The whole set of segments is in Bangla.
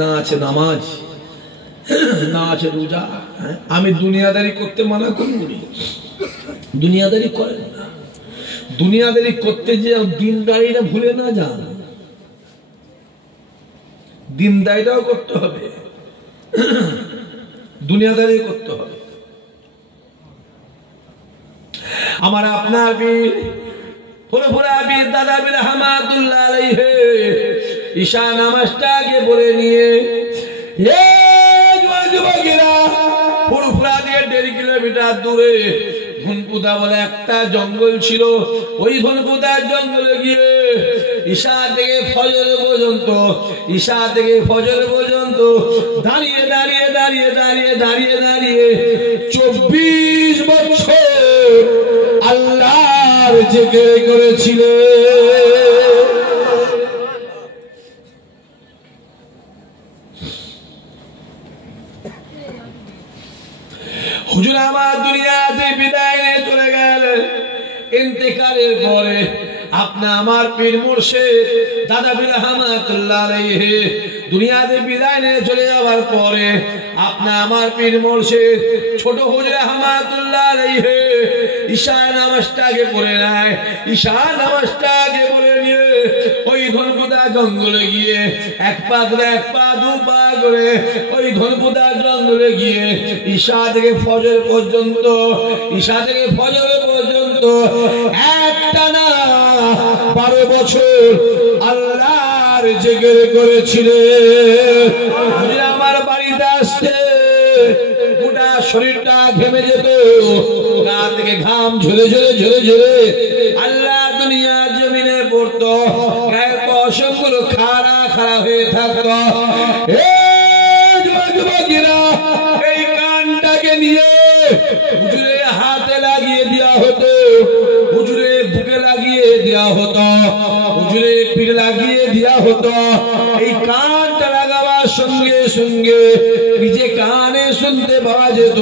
না আছে নামাজ, না আছে রোজা। আমি দুনিয়াদারি করতে মানা করি, দুনিয়াদারি করেন না। দুনিয়াদারি করতে যে দিনদারিটা ভুলে না যান, দিনদারিটাও করতে হবে, দুনিয়াদারি করতে হবে। আমার আপনার বীর ফুরফুরা বীর দাদা বীর রহমাতুল্লাহ আলাইহি ঈশা নামাজটাকে বলে নিয়ে যুবকেরা ফুরফুরা দিয়ে 1.5 কিলোমিটার দূরে ধনপুদা বলে একটা জঙ্গল ছিল। ওই ধনপুদার জঙ্গলে গিয়ে ঈশা থেকে ফজর পর্যন্ত, ঈশা থেকে ফজর পর্যন্ত দাঁড়িয়ে দাঁড়িয়ে দাঁড়িয়ে দাঁড়িয়ে দাঁড়িয়ে দাঁড়িয়ে 24 বছর আল্লাহর জিকির করেছিল। হুজুর আমার দুনিয়াতে বিদায় নিয়ে চলে গেলেন। ইন্তেকালের পরে আপনি আমার পীর মুর্শিদ দাদা বীর রহমাতুল্লাহ আলাইহি দুনিয়াতে বিদায় নিয়ে চলে যাওয়ার পরে আপনি আমার পীর মুর্শিদ ছোট হুজুর রহমাতুল্লাহ আলাইহি ঈশা নামাজটাকে পড়ে নেয়। ঈশা নামাজটাকে পড়ে নিয়ে ওই ধনপুদা জঙ্গলে গিয়ে এক পা করে এক পা দু পা করে ওই ধনপুদা জঙ্গলে গিয়ে ঈশা থেকে ফজর পর্যন্ত, ঈশা থেকে ফজর পর্যন্ত একটানা 12 বছর আল্লাহর জিকির করেছিলেন। আমার বাড়িতে আসতে গোটা শরীরটা ঘেমে যেত, গা থেকে ঘাম ঝরে ঝরে ঝরে ঝরে আল্লাহ দুনিয়া জমিনে পড়তো, গায়ের পশমগুলো খাড়া খাড়া হয়ে থাকতো। যুবকেরা এই কানটাকে নিয়ে হুজুরের হাতে লাগিয়ে দেওয়া হতো, হুজুরের বুকে লাগিয়ে দেওয়া হতো, হুজুরের পিঠে লাগিয়ে দেওয়া হতো। এই কানটা লাগাবার সঙ্গে সঙ্গে নিজে কানে শুনতে পাওয়া যেত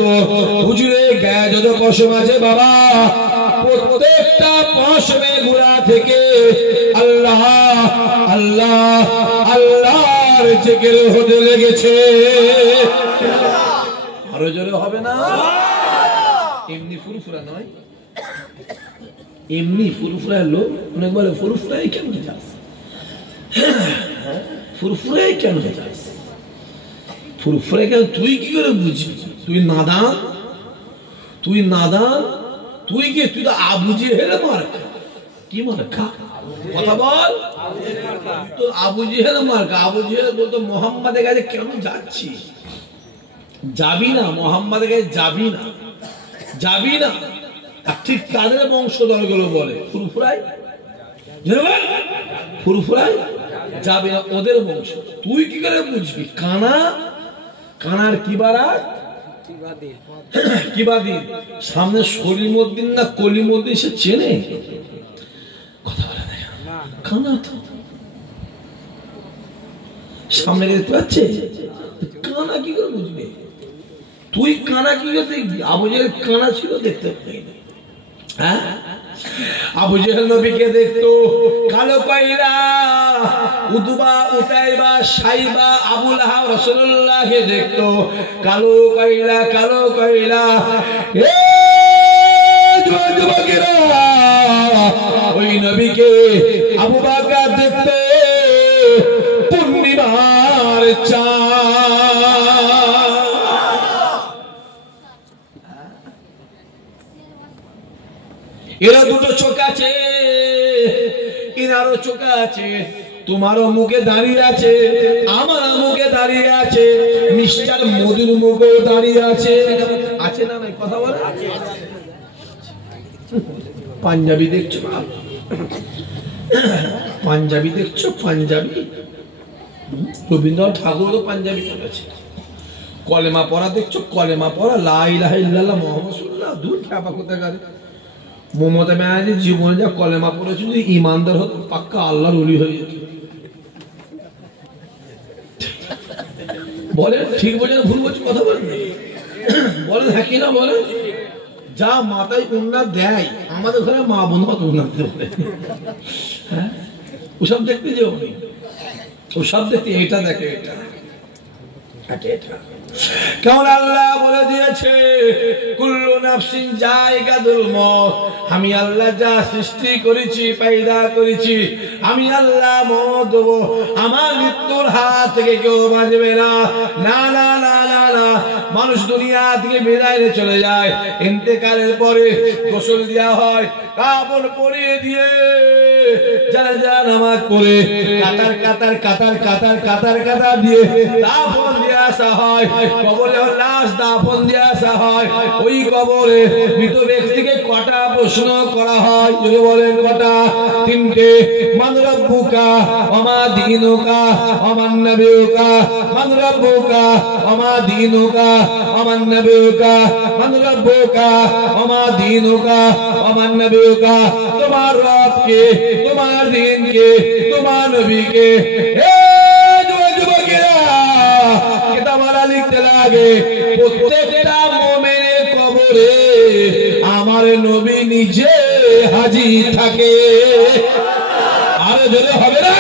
হুজুরের গায়ে যত পশম আছে বাবা, প্রত্যেকটা পশমের গোড়া থেকে আল্লাহ আল্লাহ আল্লাহর জিকির হতে লেগেছে। আরো জোরে হবে না? এমনি ফুরফুরা নয়, এমনি ফুরফুরা লোক অনেক বলে ফুরফুরাই কেন যাস, ফুরফুরাই কেন যাস, ফুরফুরা কেন? তুই কি করে বুঝবি? তুই নাদান, তুই নাদান, তুই কি? তুই তো আবু জেহেল মার্কা। কি মার্কা? কথা বল। তো আবু জেহেল মার্কা। আবু জেহেল বলতো মোহাম্মদের কাছে কেন যাচ্ছি? যাবি না, মোহাম্মদের কাছে যাবি না, যাবি না। আর ঠিক তাদের বংশধর গুলো বলে ফুরফুরাই, ফুরফুরাই যাবি না, ওদের বংশ। তুই কি করে বুঝবি? কানা, কানার কি বারাত, কি বাদিন সামনে সলিমউদ্দিন না কলিমউদ্দিন সে চেনে? কথা বলে দেখা কানা তো সামনে দেখতে পাচ্ছে, কানা কি করে বুঝবে? তুই কানা কি করে দেখবি? আবু জেহেল কানা ছিল, দেখতে পাইনি। হ্যাঁ, আবু জেহেল নবীকে দেখতো কালো কয়লা, উতবা উতাইবা সাইবা আবু লাহাব রাসূলুল্লাহকে দেখতো কালো কয়লা, কালো কয়লা। যুবকেরা ওই নবীকে আবু বকর দেখতো পূর্ণিমার চাঁদ। এরা দুটো চোখ আছে, এনারও চোখ আছে, তোমারও মুখে দাঁড়িয়ে আছে, আমার মুখে দাঁড়িয়ে আছে, মিস্টার মোদির মুখেও দাঁড়িয়ে আছে। আছে না নাই? কথা বলে। পাঞ্জাবি দেখছো, পাঞ্জাবি দেখছো, পাঞ্জাবি রবীন্দ্রনাথ ঠাকুর তো পাঞ্জাবি পড়েছে। কলেমা পড়া দেখছো, কলেমা পড়া লা ইলাহা ইল্লাল্লাহ মুহাম্মাদুর রাসূলুল্লাহ। দূর খ্যাপা কোথায় গেছে? মমতা ব্যানার্জি জীবনে যা কলেমা পড়েছে, যদি ইমানদার হতো পাক্কা আল্লাহর ওলি হয়ে যেত। বলে ঠিক বলছে না ভুল বলছে? কথা বলেন, বলেন হ্যাঁ কি না বলেন? যা মাথায় উন্নাত দেয়, আমাদের ঘরে মা বোন উন্নাত দেবে। হ্যাঁ, ওসব দেখতে যে উনি, ওসব দেখতে এটা দেখে, এটা কেমন আল্লাহ বলে দিয়েছে কুল্লু নাফসিন যায়কাতুল মউত, আমি আল্লাহ যা সৃষ্টি করেছি পয়দা করেছি আমি আল্লাহ মওত দেব, আমার মৃত্যুর হাত থেকে কেউ বাঁচবে না। না না না না না, মানুষ দুনিয়া থেকে বিদায় নিয়ে চলে যায়, ইন্তেকালের পরে গোসল দেওয়া হয়, কাপড় পরিয়ে দিয়ে জানাজা নামাজ পড়ে কাতার কাতার কাতার কাতার কাতার কাতার দিয়ে দাফন দিয়ে আসা হয়, কবরে লাশ দাফন দিয়ে আসা হয়। ওই কবরে মৃত ব্যক্তিকে কটা প্রশ্ন করা হয়, যদি বলেন কটা? তিনটে। মান রব্বুকা ওমা দীনুকা ওমান নবিয়ুকা, মান রব্বুকা ওমা দীনুকা ওমান নবিয়ুকা, মান রব্বুকা ওমা দীনুকা ওমান নবিয়ুকা। তোমার রবকে, তোমার দ্বীনকে, তোমার নবীকে। কিতাবওয়ালা লিখতে লাগে প্রত্যেকটা মুমিনের কবরে আমার নবী নিজে হাজির থাকে। আরে যদি হবে না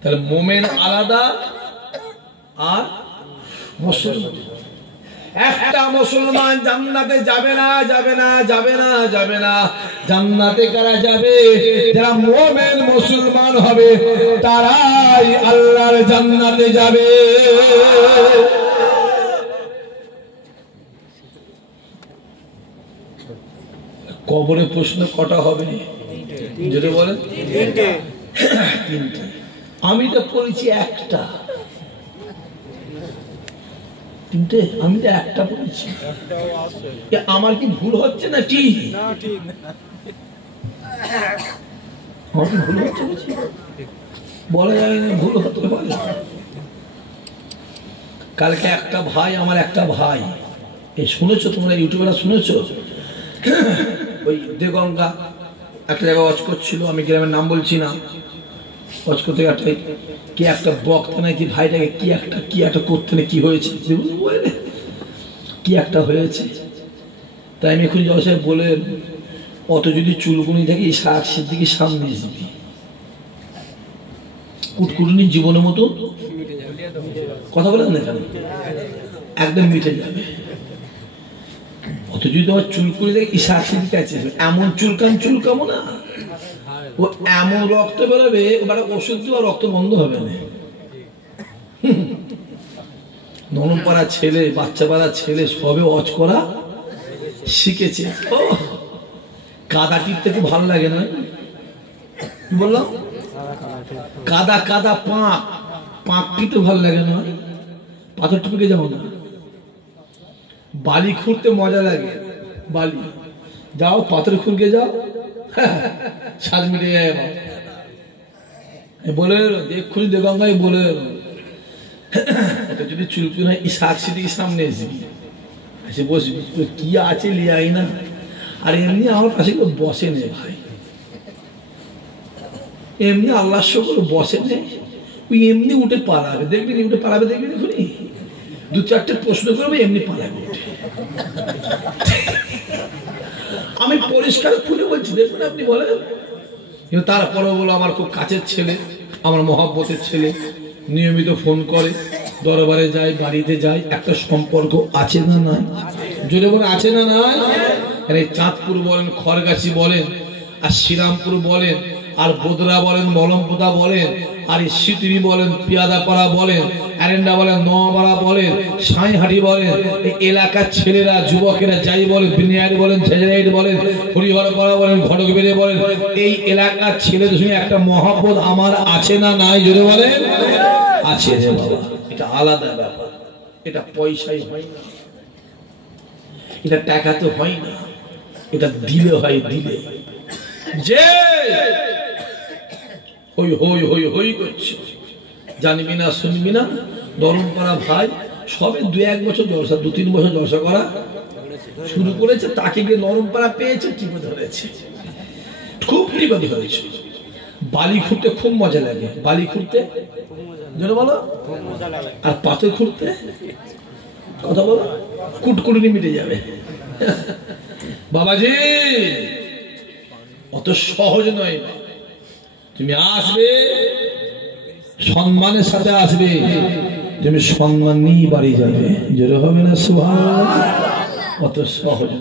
তাহলে মোমেন আলাদা আর মুসলমান। একটা মুসলমান জান্নাতে যাবে না, যাবে না, যাবে না, যাবে না। জান্নাতে কারা যাবে? যারা মুমিন মুসলমান হবে তারাই আল্লাহর জান্নাতে যাবে। কবরে প্রশ্ন কটা হবে? যদি বলেন তিনটে। আমি তো পড়েছি একটা। তিনটে? আমি তো একটা পড়েছি। আমার কি ভুল হচ্ছে না? কি আমার কি ভুল হচ্ছে? বলা যায় না, ভুল হতে পারে। কালকে একটা ভাই, আমার একটা ভাই, এই শুনেছো তোমরা ইউটিউবে শুনেছো, ওই দেগঙ্গা একটা জায়গায় ওয়াচ করছিল, আমি গ্রামের নাম বলছি না, ওয়াচ করতে কি একটা বক্তা নাকি ভাইটাকে কি একটা করতে না কি হয়েছে, কি একটা হয়েছে। তাই আমি এখন জয় বলে অত যদি চুলকুনি থাকে এই শাক দিকে সামনে আসবি, কুটকুটুনি জীবনের মতো কথা বলেন না কেন, একদম মিটে যাবে। অত যদি তোমার চুলকুনি থাকে এই শাক দিকে আছে, এমন চুলকামো না, ও এমন রক্ত বেরোবে, ওষুধ দেওয়া রক্ত বন্ধ হবে না। নরম পাড়া ছেলে, বাচ্চা পাড়া ছেলে সবে ওয়াচ করা শিখেছে। কাদা টিপতে খুব ভালো লাগে না? বললাম কাদা কাদা পাঁক টিপতে ভালো লাগে না? পাথর টিপে যেমন না, বালি খুঁড়তে মজা লাগে। বালি যাও, পাথর খুঁড়কে যাও, সাজ মিটে যায়। বলে এক্ষুনি দেগঙ্গায় বলে যদি চুলকুনি হয় শাক সিটিকে সামনে আসবি, এসে বসবি, কি আছে লিয়াই না। আর এমনি আমার পাশে কেউ বসে নেই ভাই, এমনি আল্লাহর শকর বসে নেই, ওই এমনি উঠে পালাবে, দেখবি উঠে পালাবে, দেখবি এখনই দু চারটে প্রশ্ন করবে, এমনি পালাবে উঠে। আমি পরিষ্কার খুলে বলছি, দেখবেন আপনি বলেন। কিন্তু তারপরেও বলো আমার খুব কাছের ছেলে, আমার মহব্বতের ছেলে, নিয়মিত ফোন করে, দরবারে যায়, বাড়িতে যায়, একটা সম্পর্ক আছে না নাই? জোরে বলে আছে না নাই? চাঁদপুর বলেন, খড়গাছি বলেন, আর শ্রীরামপুর বলেন, আর বোদরা বলেন, মলমপোতা বলেন, আর সিটিরি বলেন, পিয়াদাপাড়া বলেন, এরেন্ডা বলেন, নোয়াপাড়া বলেন, সাঁইহাটি বলেন, এলাকার ছেলেরা, যুবকেরা যাই বলেন, বিনিয়ারি বলেন, ঝেঝরাইট বলেন, হরিহরপাড়া বলেন, ঘটকবেড়ে বলেন, এই এলাকার ছেলেদের সঙ্গে একটা মহব্বত আমার আছে না নাই? জোরে বলেন আছে রে বাবা। এটা আলাদা ব্যাপার, এটা পয়সাই হয় না, এটা টাকাতে হয় না, এটা দিলে হয়। দিলে যে হই হই হই হই করছে, জানবি না শুনবি না, দরম করা ভাই সবে 2-1 বছর জলসা, 2-3 বছর জলসা করা শুরু করেছে, তাকে গিয়ে নরম পাড়া পেয়েছে, টিপে ধরেছে, খুব টিপে ধরেছে। বালি খুঁড়তে খুব মজা লাগে, বালি খুঁড়তে বলো, আর পাথর খুঁড়তে কথা বলো, কুটকুটনি মিটে যাবে। বাবাজি অত সহজ নয়। তুমি আসবে, সম্মানের সাথে আসবে, তুমি সম্মান নিয়ে বাড়ি যাবে। জোরে হবে না সুবহানাল্লাহ? অত সহজ।